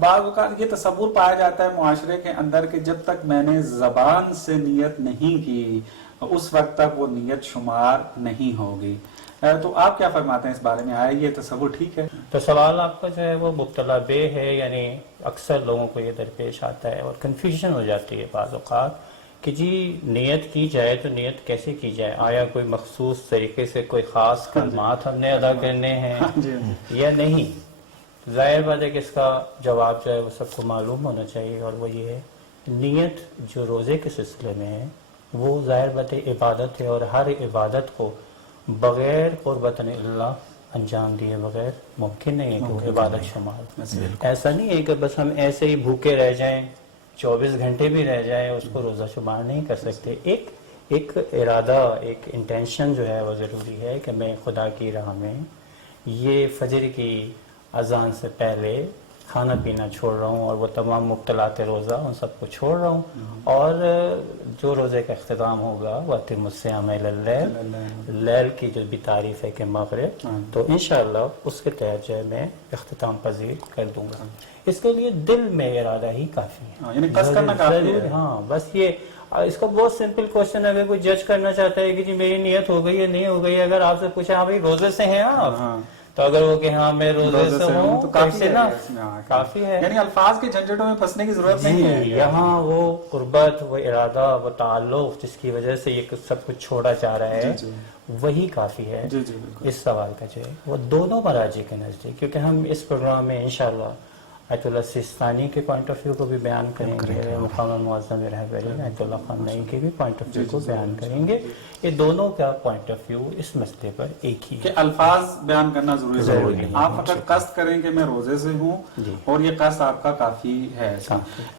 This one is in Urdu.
بعض اوقات یہ تصور پایا جاتا ہے معاشرے کے اندر کہ جب تک میں نے زبان سے نیت نہیں کی اس وقت تک وہ نیت شمار نہیں ہوگی. تو آپ کیا فرماتے ہیں اس بارے میں؟ آیا یہ تصور ٹھیک ہے؟ تو سوال آپ کا جو ہے وہ مبتلا بے ہے، یعنی اکثر لوگوں کو یہ درپیش آتا ہے اور کنفیوژن ہو جاتی ہے بعض اوقات کہ جی نیت کی جائے تو نیت کیسے کی جائے؟ آیا کوئی مخصوص طریقے سے کوئی خاص کلمات ہم نے ادا کرنے ہیں یا نہیں؟ ظاہر بات ہے کہ اس کا جواب جو ہے وہ سب کو معلوم ہونا چاہیے، اور وہ یہ ہے نیت جو روزے کے سلسلے میں ہے وہ ظاہر بات ہے عبادت ہے، اور ہر عبادت کو بغیر قربت اللہ انجام دیے بغیر ممکن نہیں ہے، کیونکہ عبادت شمار ایسا نہیں ہے کہ بس ہم ایسے ہی بھوکے رہ جائیں، 24 گھنٹے بھی رہ جائیں اس کو روزہ شمار نہیں کر سکتے. ایک ارادہ، ایک انٹینشن جو ہے وہ ضروری ہے کہ میں خدا کی راہ میں یہ فجر کی اذان سے پہلے کھانا پینا چھوڑ رہا ہوں، اور وہ تمام مبتلات روزہ ان سب کو چھوڑ رہا ہوں، اور جو روزے کا اختتام ہوگا وَأَتِمُّ الصِّيَامَ إِلَى اللَّيْلِ، لیل کی جو بھی تعریف ہے کہ مغرب، تو انشاءاللہ اس کے تحت جو ہے میں اختتام پذیر کر دوں گا. اس کے لیے دل میں ارادہ ہی کافی ہے، یعنی قصد کرنا کافی ہے. ہاں بس یہ اس کا بہت سمپل کوشچن ہے. اگر کوئی جج کرنا چاہتا ہے کہ جی میری نیت ہو گئی یا نہیں ہو گئی، اگر آپ سے پوچھا ہاں بھائی روزے سے ہیں آپ، تو اگر وہ کہ ہاں میں روزے سے ہوں تو کافی ہے. یعنی الفاظ کے جھنجھٹوں میں پھنسنے کی ضرورت نہیں ہے. یہاں وہ قربت، وہ ارادہ، وہ تعلق جس کی وجہ سے یہ سب کچھ چھوڑا جا رہا ہے وہی کافی ہے. اس سوال کا جو ہے وہ دونوں مراجع کے نزدیک، کیونکہ ہم اس پروگرام میں انشاءاللہ آیت اللہ سیستانی کے پوائنٹ آف ویو کو بھی بیان کریں گے، مقام المعظم رہبری آیت اللہ خامنئی کے بھی پوائنٹ آف ویو کو بیان کریں گے. یہ دونوں کا پوائنٹ آف ویو اس مسئلے پر ایک ہی ہے کہ الفاظ بیان کرنا ضروری نہیں. آپ فقط قصد کریں کہ میں روزے سے ہوں اور یہ قصد آپ کا کافی ہے.